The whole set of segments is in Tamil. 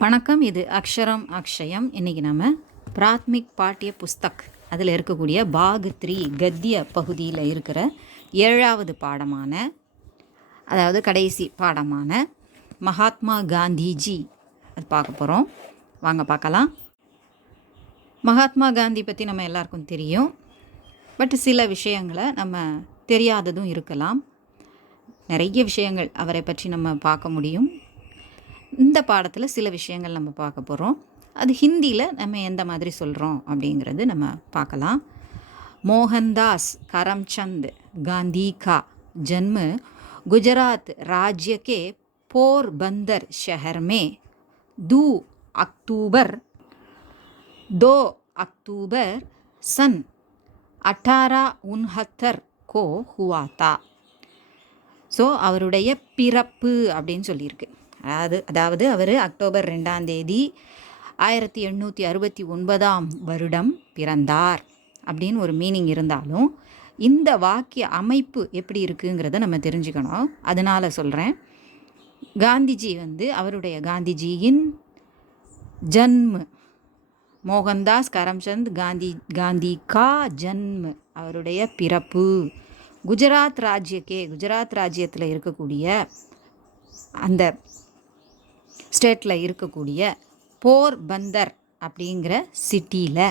வணக்கம். இது அக்ஷரம் அக்ஷயம். இன்றைக்கி நம்ம பிராத்மிக் பாட்டிய புஸ்தக் அதில் இருக்கக்கூடிய பாக் 3 கத்திய பகுதியில் இருக்கிற 7வது பாடமான, அதாவது கடைசி பாடமான மகாத்மா காந்திஜி அது பார்க்க போகிறோம். வாங்க பார்க்கலாம். மகாத்மா காந்தி பற்றி நம்ம எல்லாருக்கும் தெரியும். பட் சில விஷயங்களை நம்ம தெரியாததும் இருக்கலாம். நிறைய விஷயங்கள் அவரை பற்றி நம்ம பார்க்க முடியும். இந்த பாடத்தில் சில விஷயங்கள் நம்ம பார்க்க போகிறோம். அது ஹிந்தியில் நம்ம எந்த மாதிரி சொல்கிறோம் அப்படிங்கிறது நம்ம பார்க்கலாம். मोहनदास करमचंद गांधी का जन्म गुजरात राज्य के पोरबंदर शहर में 2 अक्टूबर सन 1869 को हुआ था. ஸோ அவருடைய பிறப்பு அப்படின்னு சொல்லியிருக்கு. அதாவது அவர் அக்டோபர் 2ஆம் தேதி 1869ஆம் வருடம் பிறந்தார் அப்படின்னு ஒரு மீனிங் இருந்தாலும், இந்த வாக்கிய அமைப்பு எப்படி இருக்குங்கிறத நம்ம தெரிஞ்சுக்கணும். அதனால் சொல்கிறேன். காந்திஜி அவருடைய காந்திஜியின் ஜன்ம, மோகன்தாஸ் கரம்சந்த் காந்தி கா ஜன்ம, அவருடைய பிறப்பு குஜராத் ராஜ்யத்தில் இருக்கக்கூடிய, அந்த ஸ்டேட்டில் இருக்கக்கூடிய போர்பந்தர் அப்படிங்கிற சிட்டியில்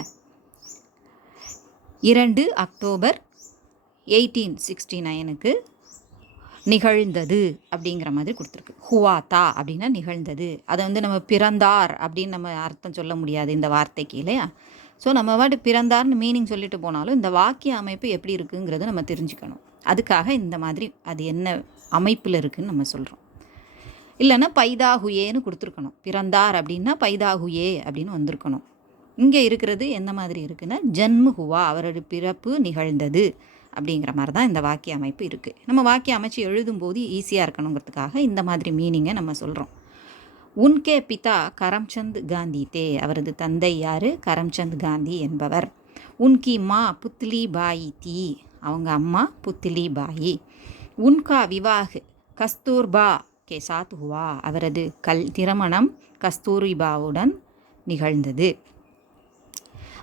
2 அக்டோபர் 1869க்கு நிகழ்ந்தது அப்படிங்கிற மாதிரி கொடுத்துருக்கு. ஹுவாத்தா அப்படின்னா நிகழ்ந்தது. அதை நம்ம பிறந்தார் அப்படின்னு நம்ம அர்த்தம் சொல்ல முடியாது இந்த வார்த்தைக்கு, இல்லையா? ஸோ நம்ம வாட்டு பிறந்தார்னு மீனிங் சொல்லிட்டு போனாலும் இந்த வாக்கிய அமைப்பு எப்படி இருக்குங்கிறத நம்ம தெரிஞ்சுக்கணும். அதுக்காக இந்த மாதிரி அது என்ன அமைப்பில் இருக்குதுன்னு நம்ம சொல்கிறோம். இல்லைன்னா பைதா ஹுயேன்னு கொடுத்துருக்கணும். பிறந்தார் அப்படின்னா பைதா ஹுயே அப்படின்னு வந்திருக்கணும். இங்கே இருக்கிறது எந்த மாதிரி இருக்குன்னா ஜன்ம ஹுவா, அவரோட பிறப்பு நிகழ்ந்தது அப்படிங்கிற மாதிரி தான் இந்த வாக்கிய அமைப்பு இருக்குது. நம்ம வாக்கிய அமைச்சு எழுதும்போது ஈஸியாக இருக்கணுங்கிறதுக்காக இந்த மாதிரி மீனிங்கை நம்ம சொல்கிறோம். உன்கே பிதா கரம்சந்த் காந்தி தே, அவரது தந்தை யார்? கரம்சந்த் காந்தி என்பவர். உன்கி மா புத்லி பாயி தி, அவங்க அம்மா புத்லி பாயி. உன்கா விவாஹ் கஸ்தூர்பா கே சாத் ஹுவா, அவரது திருமணம் கஸ்தூரிபாவுடன் நிகழ்ந்தது.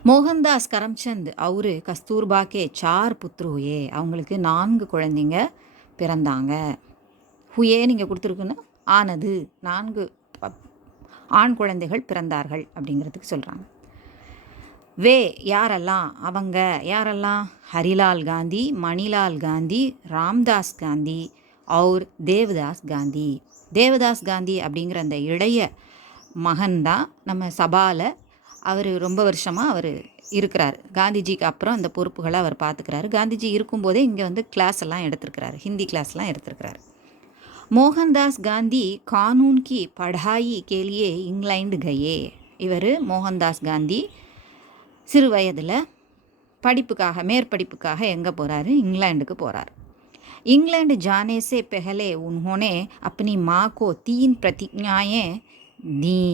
மோகன்தாஸ் கரம்சந்த் அவரு கஸ்தூர்பா கே 4 புத்ரு ஹுயே, அவங்களுக்கு 4 குழந்தைங்க பிறந்தாங்க. ஹுயே நீங்கள் கொடுத்துருக்குன்னா ஆனது, 4 ஆண் குழந்தைகள் பிறந்தார்கள் அப்படிங்கிறதுக்கு சொல்கிறாங்க. வே யாரெல்லாம்? அவங்க யாரெல்லாம்? ஹரிலால் காந்தி, மணிலால் காந்தி, ராம்தாஸ் காந்தி और தேவதாஸ் காந்தி. தேவதாஸ் காந்தி அப்படிங்கிற அந்த இளைய மகன்தான் நம்ம சபாவில் அவர் ரொம்ப வருஷமாக அவர் இருக்கிறார். காந்திஜிக்கு அப்புறம் அந்த பொறுப்புகளை அவர் பார்த்துக்கிறாரு. காந்திஜி இருக்கும்போதே இங்கே கிளாஸ் எல்லாம் எடுத்திருக்கிறாரு, ஹிந்தி கிளாஸ்லாம் எடுத்திருக்கிறாரு. மோகன்தாஸ் காந்தி கானூன் கி பढ़ाई के लिए इंग्लैंड गए. இவர் மோகன்தாஸ் காந்தி சிறு வயதில் படிப்புக்காக, மேற்படிப்புக்காக எங்கே போகிறாரு? இங்கிலாந்துக்கு போகிறார். इंग्लैंड जाने से पहले उन्होंने अपनी माँ को 3 प्रतिज्ञाएं दी.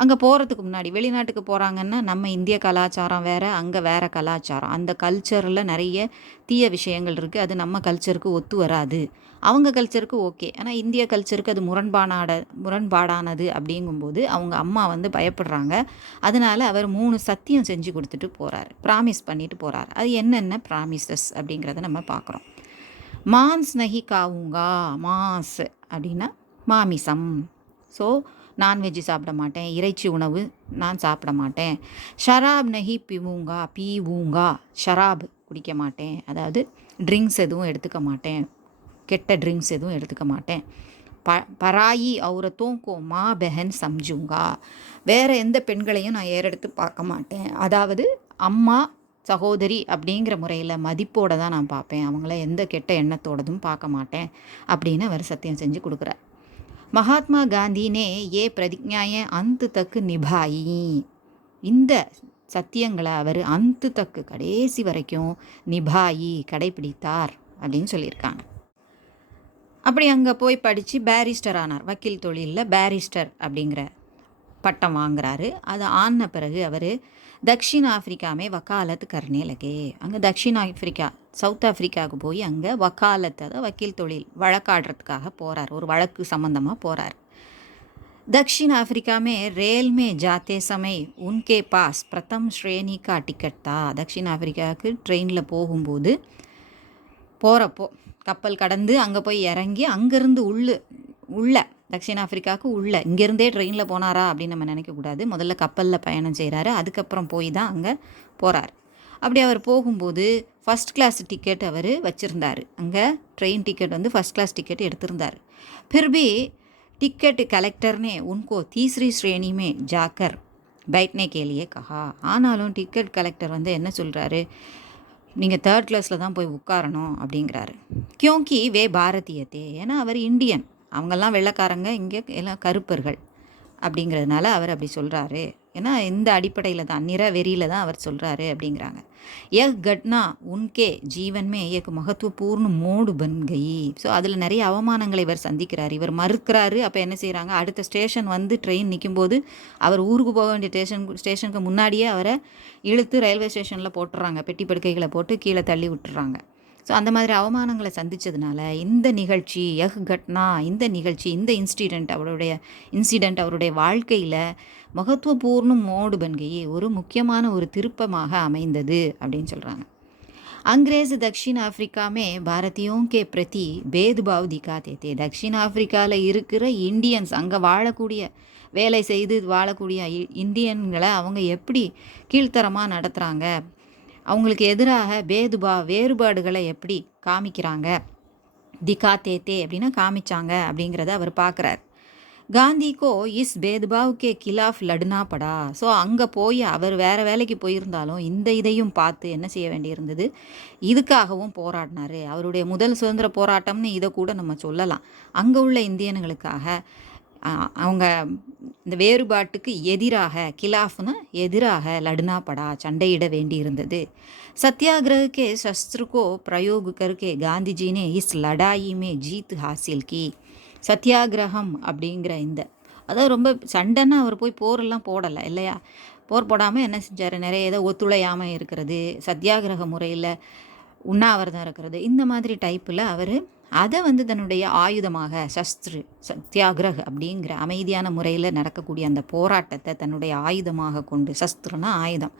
அங்கே போகிறதுக்கு முன்னாடி, வெளிநாட்டுக்கு போகிறாங்கன்னா நம்ம இந்திய கலாச்சாரம் வேறு, அங்கே வேறு கலாச்சாரம். அந்த கல்ச்சரில் நிறைய தீய விஷயங்கள் இருக்குது. அது நம்ம கல்ச்சருக்கு ஒத்து வராது. அவங்க கல்ச்சருக்கு ஓகே, ஆனால் இந்திய கல்ச்சருக்கு அது முரண்பாடானது அப்படிங்கும்போது அவங்க அம்மா பயப்படுறாங்க. அதனால் அவர் 3 சத்தியம் செஞ்சு கொடுத்துட்டு போகிறார், ப்ராமிஸ் பண்ணிட்டு போகிறார். அது என்னென்ன ப்ராமிசஸ் அப்படிங்கிறத நம்ம பார்க்குறோம். மான்ஸ் நஹி காவுங்கா, மாஸ் அப்படின்னா மாமிசம். ஸோ நான்வெஜ்ஜு சாப்பிட மாட்டேன், இறைச்சி உணவு நான் சாப்பிட மாட்டேன். ஷராப் நஹி பீவூங்கா, ஷராப் குடிக்க மாட்டேன், அதாவது ட்ரிங்க்ஸ் எதுவும் எடுத்துக்க மாட்டேன், கெட்ட ட்ரிங்க்ஸ் எதுவும் எடுத்துக்க மாட்டேன். பராயி அவுரத்தோம் கோ மா பெஹன் சம்ஜூங்கா, வேறு எந்த பெண்களையும் நான் ஏறெடுத்து பார்க்க மாட்டேன், அதாவது அம்மா சகோதரி அப்படிங்கிற முறையில் மதிப்போடு தான் நான் பார்ப்பேன், அவங்கள எந்த கெட்ட எண்ணத்தோடதும் பார்க்க மாட்டேன் அப்படின்னு அவர் சத்தியம் செஞ்சு கொடுக்குறார். மகாத்மா காந்தினே ஏ பிரதிஜ்ஞாயை அந்து தக்கு நிபாயி, இந்த சத்தியங்களை அவர் அந்து தக்கு கடைசி வரைக்கும் நிபாயி கடைபிடித்தார் அப்படின்னு சொல்லியிருக்காங்க. அப்படி அங்கே போய் படித்து பேரிஸ்டர் ஆனார். வக்கீல் தொழிலில் பேரிஸ்டர் அப்படிங்கிற பட்டம் வாங்குறாரு. அது ஆன பிறகு அவர் தக்ஷின் ஆஃப்ரிக்காமே வக்காலத்து கர்னே லகே, அங்கே தக்ஷின் ஆஃப்ரிக்கா சவுத் ஆஃப்ரிக்காவுக்கு போய் அங்கே வக்காலத்து, அதாவது வக்கீல் தொழில் வழக்காடுறதுக்காக போகிறார். ஒரு வழக்கு சம்மந்தமாக போகிறார். दक्षिण अफ्रीका में रेल में जाते समय उनके पास प्रथम श्रेणी का टिकट था. தக்ஷிண ஆஃப்ரிக்காவுக்கு ட்ரெயினில் போகும்போது போகிறப்போ கப்பல் கடந்து அங்கே போய் இறங்கி அங்கேருந்து உள்ள தக்ஷிண ஆஃப்ரிக்காவுக்கு உள்ள இங்கேருந்தே ட்ரெயினில் போனாரா அப்படின்னு நம்ம நினைக்கக்கூடாது. முதல்ல கப்பலில் பயணம் செய்கிறாரு, அதுக்கப்புறம் போய் தான் அங்கே போகிறார். அப்படி அவர் போகும்போது ஃபஸ்ட் கிளாஸ் டிக்கெட் அவர் வச்சுருந்தார். அங்கே ட்ரெயின் டிக்கெட் வந்து ஃபஸ்ட் கிளாஸ் டிக்கெட் எடுத்திருந்தார். फिर भी टिकट कलेक्टर ने उनको तीसरी श्रेणी में जाकर बैठने के लिए कहा. ஆனாலும் டிக்கெட் கலெக்டர் வந்து என்ன சொல்கிறாரு, நீங்கள் தேர்ட் கிளாஸில் தான் போய் உட்காரணும் அப்படிங்கிறாரு. கியோங்கி வே பாரதியத்தே, ஏன்னா அவர் இந்தியன், அவங்கெல்லாம் வெள்ளைக்காரங்க, இங்கே எல்லாம் கருப்பர்கள் அப்படிங்கிறதுனால அவர் அப்படி சொல்கிறாரு. ஏன்னா இந்த அடிப்படையில் தான், நிற வெறியில் தான் அவர் சொல்கிறாரு அப்படிங்கிறாங்க. यह घटना उनके जीवन में एक महत्वपूर्ण मोड़ बन गई. ஸோ அதில் நிறைய அவமானங்களை இவர் சந்திக்கிறார். இவர் மறுக்கிறாரு. அப்போ என்ன செய்கிறாங்க, அடுத்த ஸ்டேஷன் வந்து ட்ரெயின் நிற்கும்போது அவர் ஊருக்கு போக வேண்டிய ஸ்டேஷனுக்கு முன்னாடியே அவரை இழுத்து ரயில்வே ஸ்டேஷனில் போட்டுறாங்க, பெட்டி படுக்கைகளை போட்டு கீழே தள்ளி விட்டுறாங்க. ஸோ அந்த மாதிரி அவமானங்களை சந்தித்ததுனால இந்த நிகழ்ச்சி கட்னா, இந்த நிகழ்ச்சி, இந்த இன்சிடெண்ட் அவருடைய வாழ்க்கையில் மகத்துவபூர்ண மோடு பன்கையே, ஒரு முக்கியமான ஒரு திருப்பமாக அமைந்தது அப்படின்னு சொல்கிறாங்க. अंग्रेज दक्षिण अफ्रीका में भारतीयों के प्रति भेदभाव दिखाते थे. தக்ஷிண ஆஃப்ரிக்காவில் இருக்கிற இந்தியன்ஸ், அங்கே வாழக்கூடிய வேலை செய்து வாழக்கூடிய இந்தியன்களை அவங்க எப்படி கீழ்த்தரமாக நடத்துகிறாங்க, அவங்களுக்கு எதிராக வேறுபாடுகளை எப்படி காமிக்கிறாங்க, திகாத்தேத்தே அப்படின்னா காமிச்சாங்க அப்படிங்கிறத அவர் பார்க்குறார். காந்திக்கோ இஸ் பேத்பாவ் கே கிலாஃப் லடுனா படா. ஸோ அங்கே போய் அவர் வேறு வேலைக்கு போயிருந்தாலும் இந்த இதையும் பார்த்து என்ன செய்ய வேண்டியிருந்தது, இதுக்காகவும் போராடினார். அவருடைய முதல் சுதந்திர போராட்டம்னு இதை கூட நம்ம சொல்லலாம். அங்கே உள்ள இந்தியன்களுக்காக அவங்க இந்த வேறுபாட்டுக்கு எதிராக, கிலாஃப்னு எதிராக லடுனா படா, சண்டையிட வேண்டி இருந்தது. सत्याग्रह के शस्त्र को प्रयोग करके गांधी जी ने इस लड़ाई में जीत हासिल की. சத்தியாகிரகம் அப்படிங்கிற இந்த, அதாவது ரொம்ப சண்டைன்னா அவர் போய் போரெல்லாம் போடலை இல்லையா, போர் போடாமல் என்ன செஞ்சார், நிறைய ஏதோ ஒத்துழையாமல் இருக்கிறது, சத்தியாகிரக முறையில் உண்ணாவிரதம் இருக்கிறது, இந்த மாதிரி டைப்பில் அவர் அதை வந்து தன்னுடைய ஆயுதமாக, சத்தியாகிரக் அப்படிங்கிற அமைதியான முறையில் நடக்கக்கூடிய அந்த போராட்டத்தை தன்னுடைய ஆயுதமாக கொண்டு, சஸ்திரனா ஆயுதம்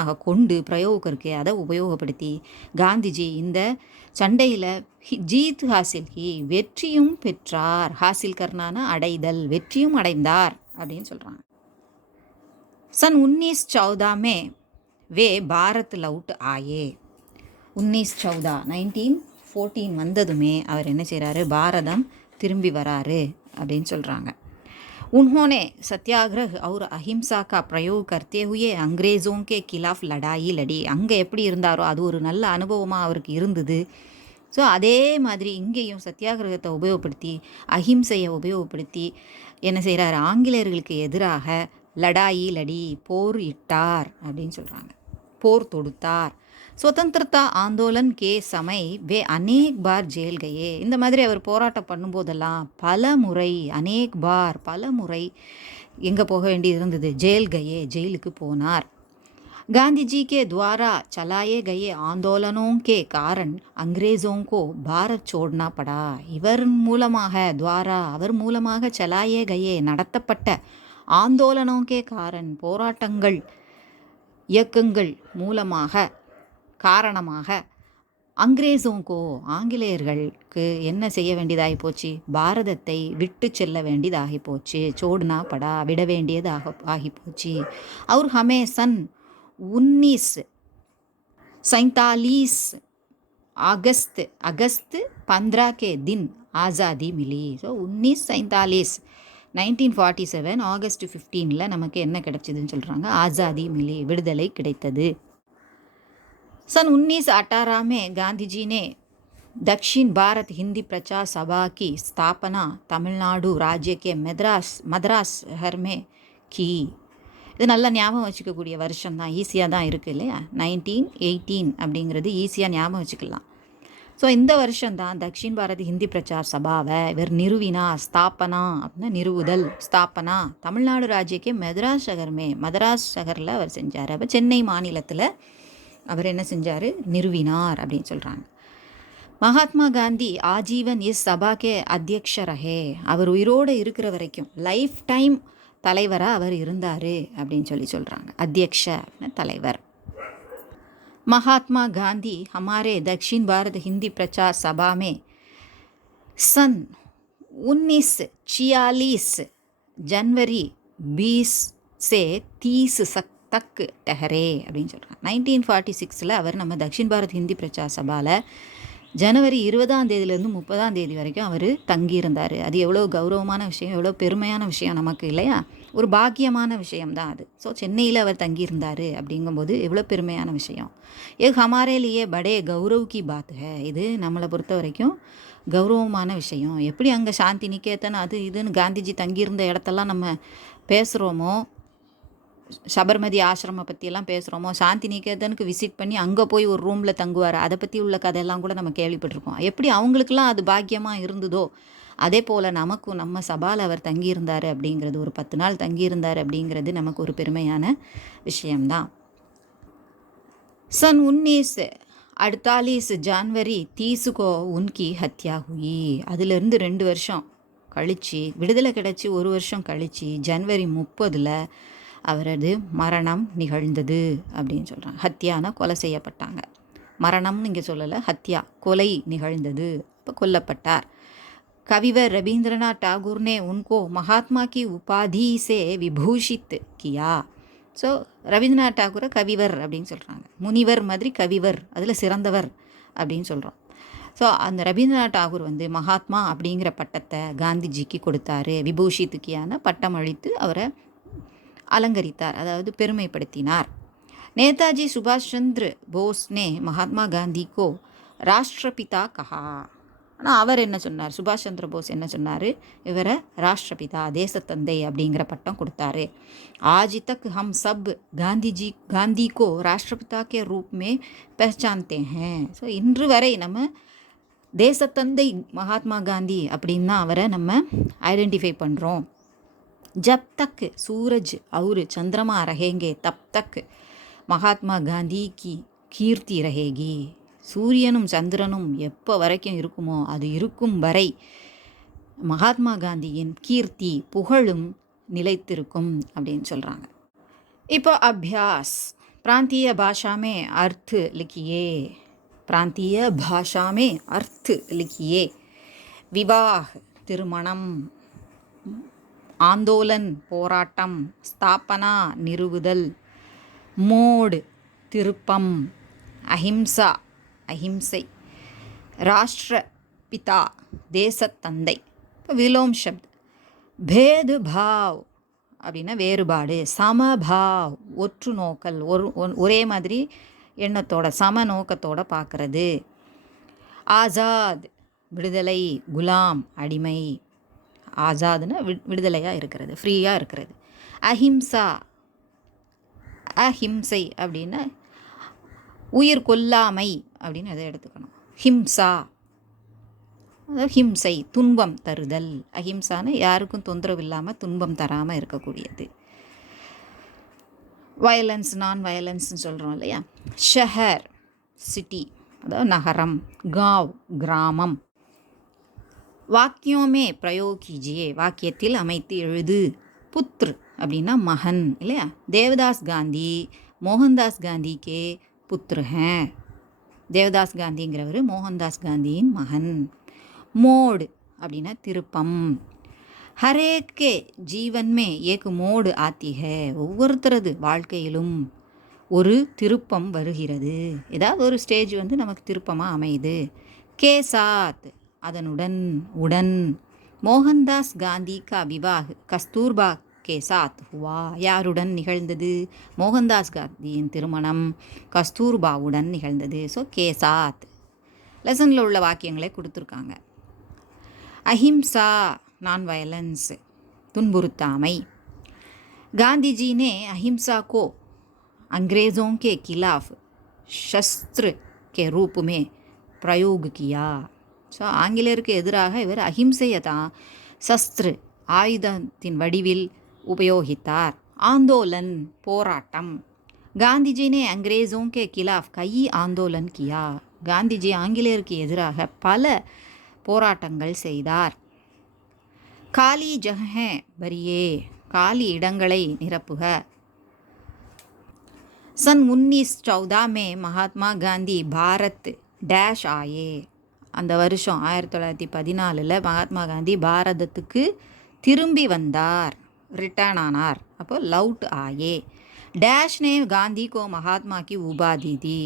ஆக கொண்டு, பிரயோகருக்கு அதை உபயோகப்படுத்தி காந்திஜி இந்த சண்டையில் ஜீத் ஹாசில் கி, வெற்றியும் பெற்றார். ஹாசில் கர்னானா அடைதல், வெற்றியும் அடைந்தார் அப்படின்னு சொல்கிறாங்க. सन 1914 में वे भारत लौट आए. 1914 வந்ததுமே அவர் என்ன செய்கிறாரு, பாரதம் திரும்பி வராரு அப்படின்னு சொல்கிறாங்க. उन्होंने सत्याग्रह और अहिंसा का प्रयोग करते हुए अंग्रेज़ों के खिलाफ लड़ाई लड़ी. அங்கே எப்படி இருந்தாரோ அது ஒரு நல்ல அனுபவமாக அவருக்கு இருந்தது. ஸோ அதே மாதிரி இங்கேயும் சத்தியாகிரகத்தை உபயோகப்படுத்தி, அஹிம்சையை உபயோகப்படுத்தி என்ன செய்கிறார், ஆங்கிலேயர்களுக்கு எதிராக லடாயி லடி, போர் இட்டார் அப்படின்னு சொல்கிறாங்க, போர் தொடுத்தார். स्वतंत्रता आंदोलन के समय वे अनेक बार जेल गए. இந்த மாதிரி அவர் போராட்டம் பண்ணும்போதெல்லாம் பல முறை எங்கே போக வேண்டி இருந்தது, ஜெயில் கயே, ஜெயிலுக்கு போனார். गांधी जी के द्वारा चलाए गए आंदोलनों के कारण अंग्रेज़ों को भारत छोड़ना पड़ा. அவர் மூலமாக चलाए गए நடத்தப்பட்ட ஆந்தோலனோं के कारण, போராட்டங்கள், இயக்கங்கள் காரணமாக அங்கிரேஸோங்கோ, ஆங்கிலேயர்களுக்கு என்ன செய்ய வேண்டியதாகி போச்சு, பாரதத்தை விட்டு செல்ல வேண்டியதாகி போச்சு. சோடுனா படா, விட வேண்டியதாக ஆகி போச்சு. அவர் ஹமே சன் 1947 अगस्त 15 के दिन आज़ादी मिली. ஸோ 1947 ஆகஸ்ட் 15 நமக்கு என்ன கிடைச்சதுன்னு சொல்கிறாங்க, ஆசாதி மிலி, விடுதலை கிடைத்தது. सन 1918 में गांधी जी ने दक्षिण भारत हिंदी प्रचार सभा की स्थापना तमिलनाडु राज्य के मद्रास शहर में की. இது நல்லா ஞாபகம் வச்சுக்கக்கூடிய வருஷம் தான், ஈஸியாக தான் இருக்குது இல்லையா. 1918 அப்படிங்கிறது ஈஸியாக ஞாபகம் வச்சுக்கலாம். ஸோ இந்த வருஷம்தான் தக்ஷின் பாரத் ஹிந்தி பிரச்சார் சபாவை இவர் நிறுவினார். ஸ்தாபனா அப்படின்னா நிறுவுதல், ஸ்தாபனா தமிழ்நாடு ராஜ்யக்கே மதராஸ் ஷகரில் அவர் செஞ்சார். அப்போ சென்னை மாநிலத்தில் அவர் என்ன செஞ்சார், நிறுவினார் அப்படின்னு சொல்கிறாங்க. மகாத்மா காந்தி ஆஜீவன் இஸ் சபா கே அத்தியக்ஷ ரஹே. அவர் உயிரோடு இருக்கிற வரைக்கும் லைஃப் டைம் தலைவராக அவர் இருந்தார் அப்படின்னு சொல்கிறாங்க. அத்தியக்ஷ தலைவர். महात्मा गांधी हमारे दक्षिण भारत हिंदी प्रचार सभा में सन 1946 जनवरी 20 से 30 तक ठहरे அப்படின்னு சொல்கிறாங்க. 1946 அவர் நம்ம தக்ஷின் பாரத் ஹிந்தி பிரச்சார சபாவில் ஜனவரி 20ஆம் தேதியிலேருந்து 30ஆம் தேதி வரைக்கும் அவர் தங்கியிருந்தார். அது எவ்வளோ கௌரவமான விஷயம், எவ்வளோ பெருமையான விஷயம் நமக்கு இல்லையா? ஒரு பாக்கியமான விஷயம்தான் அது. ஸோ சென்னையில் அவர் தங்கியிருந்தார் அப்படிங்கும்போது எவ்வளோ பெருமையான விஷயம். ஏ ஹமாரே லியே படே கௌரவ் கி பாத் ஹே. இது நம்மளை பொறுத்த வரைக்கும் கௌரவமான விஷயம். எப்படி அங்கே சாந்தி நிகேதன் அது இதுன்னு காந்திஜி தங்கியிருந்த இடத்தெல்லாம் நம்ம பேசுகிறோமோ, சபர்மதி ஆசிரமம் பற்றியெல்லாம் பேசுகிறோமோ, சாந்தி நிகேதனுக்கு விசிட் பண்ணி அங்கே போய் ஒரு ரூமில் தங்குவார், அதை பற்றி உள்ள கதையெல்லாம் கூட நம்ம கேள்விப்பட்டிருக்கோம். எப்படி அவங்களுக்கெல்லாம் அது பாக்கியமாக இருந்ததோ அதே போல் நமக்கும் நம்ம சபாவில் அவர் தங்கியிருந்தார் அப்படிங்கிறது, ஒரு 10 நாள் தங்கியிருந்தார் அப்படிங்கிறது நமக்கு ஒரு பெருமையான விஷயம்தான். सन 1948 जनवरी 30 को उनकी हत्या हुई. அதிலிருந்து 2 வருஷம் கழித்து, விடுதலை கிடச்சி 1 வருஷம் கழித்து ஜனவரி 30 அவரது மரணம் நிகழ்ந்தது அப்படின்னு சொல்கிறாங்க. ஹத்யானா கொலை செய்யப்பட்டாங்க. மரணம்னு இங்கே சொல்லலை, ஹத்யா கொலை நிகழ்ந்தது, இப்போ கொல்லப்பட்டார். कविवर रविंद्रनाथ टैगोर ने उनको महात्मा की उपाधि से विभूषित किया. ஸோ ரவீந்திரநாத் டாகூரை கவிவர் அப்படின்னு சொல்கிறாங்க. முனிவர் மாதிரி கவிவர், அதில் சிறந்தவர் அப்படின்னு சொல்கிறோம். ஸோ அந்த ரவீந்திரநாத் டாகூர் வந்து மகாத்மா அப்படிங்கிற பட்டத்தை காந்திஜிக்கு கொடுத்தாரு. விபூஷித் கியான பட்டம் அளித்து அவரை அலங்கரித்தார், அதாவது பெருமைப்படுத்தினார். நேதாஜி சுபாஷ் சந்திர போஸ் நே மகாத்மா காந்தி கோ ராஷ்டிரபிதா கஹா. ஆனால் அவர் என்ன சொன்னார், சுபாஷ் சந்திர போஸ் என்ன சொன்னார், இவரை ராஷ்டிரபிதா தேசத்தந்தை அப்படிங்கிற பட்டம் கொடுத்தாரு. ஆஜ் தக் ஹம் சப் காந்தி கோ ராஷ்டிரபிதா கே ரூப் மே பஹச்சான்தே ஹேன். ஸோ இன்று வரை நம்ம தேசத்தந்தை மகாத்மா காந்தி அப்படின்னு தான் அவரை நம்ம ஐடென்டிஃபை பண்ணுறோம். ஜப் தக் சூரஜ் और चंद्रमा रहेंगे तब तक மகாத்மா காந்தி கி கீர்த்தி ரஹேகி. சூரியனும் சந்திரனும் எப்போ வரைக்கும் இருக்குமோ அது இருக்கும் வரை மகாத்மா காந்தியின் கீர்த்தி புகழும் நிலைத்திருக்கும் அப்படின்னு சொல்கிறாங்க. இப்போ அபியாஸ். प्रांतीय भाषा में अर्थ लिखिए. प्रांतीय भाषा में अर्थ लिखिए. विवाह திருமணம், ஆந்தோலன் போராட்டம், ஸ்தாபனா நிறுவுதல், மோடு திருப்பம், அஹிம்சா அஹிம்சை, ராஷ்டிர பிதா தேசத்தந்தை. இப்போ விலோம் சப்த். பேது பாவ் அப்படின்னா வேறுபாடு, சமபாவ் ஒற்று நோக்கல், ஒரே மாதிரி எண்ணத்தோட சம நோக்கத்தோட பார்க்கறது. ஆசாத் விடுதலை, குலாம் அடிமை, ஆசாதுன்னா விடுதலையாக இருக்கிறது, ஃப்ரீயாக இருக்கிறது. அஹிம்சா அஹிம்சை அப்படின்னா உயிர் கொல்லாமை அப்படின்னு அதை எடுத்துக்கணும். ஹிம்சா அதாவது ஹிம்சை துன்பம் தருதல். அஹிம்சான்னு யாருக்கும் தொந்தரவு இல்லாமல் துன்பம் தராமல் இருக்கக்கூடியது. வயலன்ஸ் நான் வயலன்ஸ்னு சொல்கிறோம் இல்லையா. ஷஹர் சிட்டி அதாவது நகரம், காவ் கிராமம். வாக்கியோமே பிரயோக் கீஜியே வாக்கியத்தில் அமைத்து எழுது. புத்ர் அப்படின்னா மகன் இல்லையா. தேவதாஸ் காந்தி மோகன்தாஸ் காந்திக்கே புத்ரு ஹேன். தேவதாஸ் காந்திங்கிறவர் மோகன்தாஸ் காந்தியின் மகன். மோடு அப்படின்னா திருப்பம். ஹரேக் கே ஜீவன் மே ஏக் மோடு ஆத்தி ஹே. ஒவ்வொருத்தரது வாழ்க்கையிலும் ஒரு திருப்பம் வருகிறது. ஏதாவது ஒரு ஸ்டேஜ் வந்து நமக்கு திருப்பமாக அமையுது. கே சாத் அதனுடன் உடன். மோகன்தாஸ் காந்தி கா விவாஹ் கஸ்தூர்பா கே சாத் ஹுவா. யாருடன் நிகழ்ந்தது? மோகன்தாஸ் காந்தியின் திருமணம் கஸ்தூர்பாவுடன் நிகழ்ந்தது. ஸோ கே சாத். லெசனில் உள்ள வாக்கியங்களை கொடுத்துருக்காங்க. அஹிம்சா நான் வயலன்ஸ் துன்புறுத்தாமை. गांधी ने अहिंसा को अंग्रेज़ों के खिलाफ शस्त्र के रूप में प्रयोग किया. ஸோ ஆங்கிலேயருக்கு எதிராக இவர் அஹிம்சையை தான் சஸ்திர ஆயுதத்தின் வடிவில் உபயோகித்தார். ஆந்தோலன் போராட்டம். காந்திஜி ने अंग्रेज़ों के खिलाफ कई आंदोलन किया. காந்திஜி ஆங்கிலேயருக்கு எதிராக பல போராட்டங்கள் செய்தார். காலி ஜஹே பரியே, காலி இடங்களை நிரப்புக. सन 1914 में महात्मा காந்தி பாரத் டேஷ் ஆயே. அந்த வருஷம் 1914 மகாத்மா காந்தி பாரதத்துக்கு திரும்பி வந்தார், ரிட்டர்ன் ஆனார். அப்போ லவுட் ஆயே. டேஷ் நே காந்தி கோ மகாத்மா கி உபாதி தி.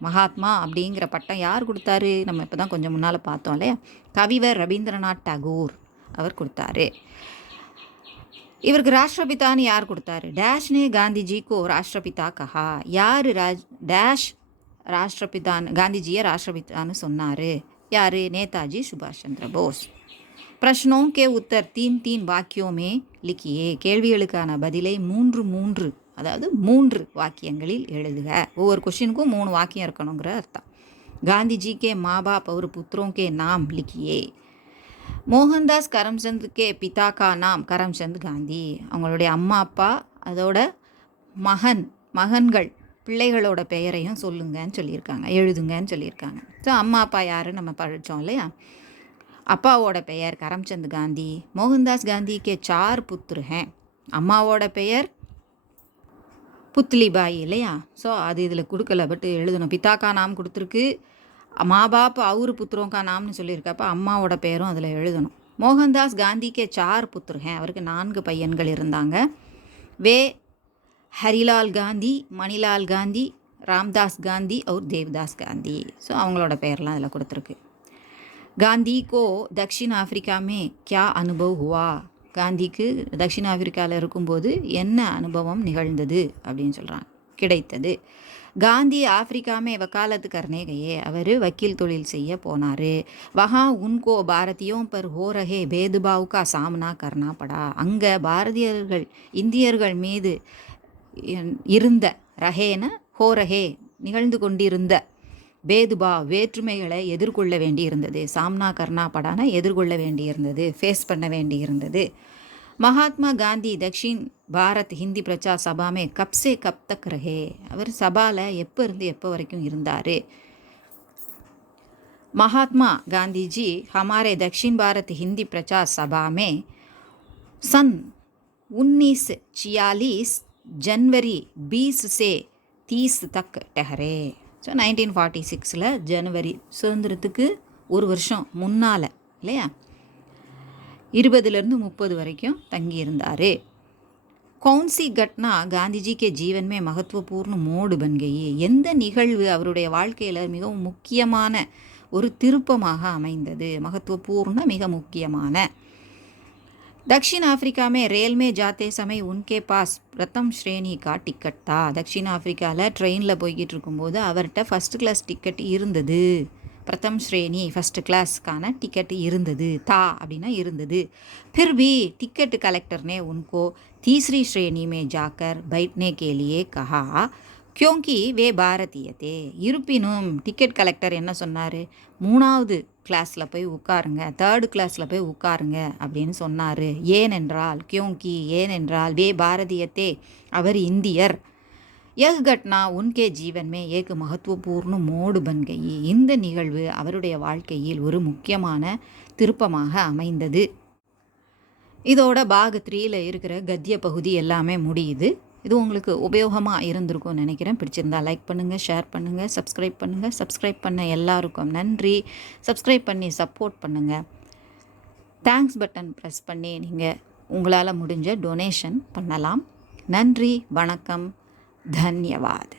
மகாத்மா அப்படிங்கிற பட்டம் யார் கொடுத்தாரு? நம்ம இப்போ தான் கொஞ்சம் முன்னால் பார்த்தோம் இல்லையா, கவிவர் ரவீந்திரநாத் டாகூர் அவர் கொடுத்தாரு. இவருக்கு ராஷ்டிரபிதான்னு யார் கொடுத்தாரு? டேஷ் நே காந்திஜி கோ ராஷ்டிரபிதா கஹா. யார் டேஷ் ராஷ்டிரபிதான், காந்திஜியை ராஷ்டிரபிதான்னு சொன்னார்? யார்? நேதாஜி சுபாஷ் சந்திர போஸ். பிரஷ்னோं के उत्तर 3 वाक्यों में लिखिए. கேள்விகளுக்கான பதிலை 3 அதாவது 3 வாக்கியங்களில் எழுதுக. ஒவ்வொரு கொஷினுக்கும் 3 வாக்கியம் இருக்கணுங்கிற அர்த்தம். காந்திஜி கே माँ बाप और पुत्रों के नाम लिखिए. மோகன்தாஸ் கரம்சந்த் கே பிதா கா நாம் கரம்சந்த் காந்தி. அவங்களுடைய அம்மா அப்பா அதோட மகன்கள் பிள்ளைகளோட பெயரையும் சொல்லுங்கன்னு சொல்லியிருக்காங்க, எழுதுங்கன்னு சொல்லியிருக்காங்க. ஸோ அம்மா அப்பா யாருன்னு நம்ம படித்தோம் இல்லையா. அப்பாவோட பெயர் கரம்சந்த் காந்தி. மோகன்தாஸ் காந்தி கே 4 புத்திர ஹேன். அம்மாவோட பெயர் புத்லிபாய் இல்லையா. ஸோ அது இதில் கொடுக்கல, பட் எழுதணும். பிதாக்கா நாம் கொடுத்துருக்கு, மா பாப் அவுரு புத்திரோங்கா நாம்னு சொல்லியிருக்க. அப்போ அம்மாவோட பேரும் அதில் எழுதணும். மோகன்தாஸ் காந்திக்கே 4 புத்திர ஹேன். அவருக்கு 4 பையன்கள் இருந்தாங்க. வே ஹரிலால் காந்தி, மணிலால் காந்தி, ராம்தாஸ் காந்தி और தேவ்தாஸ் காந்தி. ஸோ அவங்களோட பெயர்லாம் அதில் கொடுத்துருக்கு. காந்தி கோ தக்ஷின் ஆஃப்ரிக்காமே கியா அனுபவ் ஹுவா. காந்திக்கு தக்ஷிண ஆப்பிரிக்காவில் இருக்கும்போது என்ன அனுபவம் நிகழ்ந்தது அப்படின்னு சொல்கிறாங்க, கிடைத்தது. காந்தி ஆஃப்ரிக்காமே வக்காலத்து கர்னே கயே. அவர் வக்கீல் தொழில் செய்ய போனார். வஹா உன்கோ பாரதியோம் பர் ஹோ ரஹே பேதுபாவ் கா சாம்னா கர்னா படா. அங்கே பாரதியர்கள் இந்தியர்கள் மீது இருந்த ரஹேன ஹோ ரஹே நிகழ்ந்து கொண்டிருந்த பேதுபாவ் வேற்றுமைகளை எதிர்கொள்ள வேண்டியிருந்தது. சாம்னா கர்னா படான எதிர்கொள்ள வேண்டியிருந்தது, ஃபேஸ் பண்ண வேண்டியிருந்தது. மகாத்மா காந்தி தக்ஷின் பாரத் ஹிந்தி பிரச்சார் சபாமே கப்சே கப் தக் ரஹே. அவர் சபாவில் எப்போ இருந்து எப்போ வரைக்கும் இருந்தார்? महात्मा गांधी जी हमारे दक्षिण भारत हिंदी प्रचार सभा में सन 1946 जनवरी 20 से 30 तक ठहरे. ஸோ 1946 ஜனவரி சுதந்திரத்துக்கு ஒரு வருஷம் முன்னால் இல்லையா, 20லேருந்து 30 வரைக்கும் தங்கியிருந்தார். கௌன்சி கட்னா காந்திஜி கே ஜீவன் மே மகத்துவபூர்ண மோடு பன் கயி. எந்த நிகழ்வு அவருடைய வாழ்க்கையில் மிகவும் முக்கியமான ஒரு திருப்பமாக அமைந்தது? மகத்துவபூர்ண மிக முக்கியமான. दक्षिण अफ्रीका में रेल में जाते समय उनके पास प्रथम श्रेणी का टिकट था. दक्षिण अफ्रीकाவில் ட்ரெயினில் போய்கிட்டு இருக்கும்போது அவர்கிட்ட ஃபஸ்ட் கிளாஸ் டிக்கெட் இருந்தது. பிரதம் ஸ்ரேணி ஃபஸ்ட் கிளாஸ்க்கான டிக்கெட் இருந்தது. தா அப்படின்னா இருந்தது. फिर भी टिकट कलेक्टर ने उनको तीसरी श्रेणी में जाकर बैठने के लिए कहा क्योंकि वे भारतीय थे. இருப்பினும் டிக்கெட் கலெக்டர் என்ன சொன்னார்? 3வது கிளாஸில் போய் உட்காருங்க, 3rd கிளாஸில் போய் உட்காருங்க அப்படின்னு சொன்னார். ஏனென்றால் क्योंकि ஏனென்றால் வே பாரதியத்தே அவர் இந்தியர். यह घटना उनके जीवन में एक महत्वपूर्ण मोड़ बन गई. இந்த நிகழ்வு அவருடைய வாழ்க்கையில் ஒரு முக்கியமான திருப்பமாக அமைந்தது. இதோட பாக் 3ல் இருக்கிற கத்திய பகுதி எல்லாமே முடியுது. இது உங்களுக்கு உபயோகமாக இருந்திருக்கும்னு நினைக்கிறேன். பிடிச்சிருந்தா லைக் பண்ணுங்கள், ஷேர் பண்ணுங்கள், சப்ஸ்கிரைப் பண்ணுங்கள். சப்ஸ்கிரைப் பண்ண எல்லாருக்கும் நன்றி. சப்ஸ்கிரைப் பண்ணி சப்போர்ட் பண்ணுங்கள். தேங்க்ஸ் பட்டன் ப்ரெஸ் பண்ணி நீங்கள் உங்களால் முடிஞ்ச டொனேஷன் பண்ணலாம். நன்றி, வணக்கம், धन्यवाद.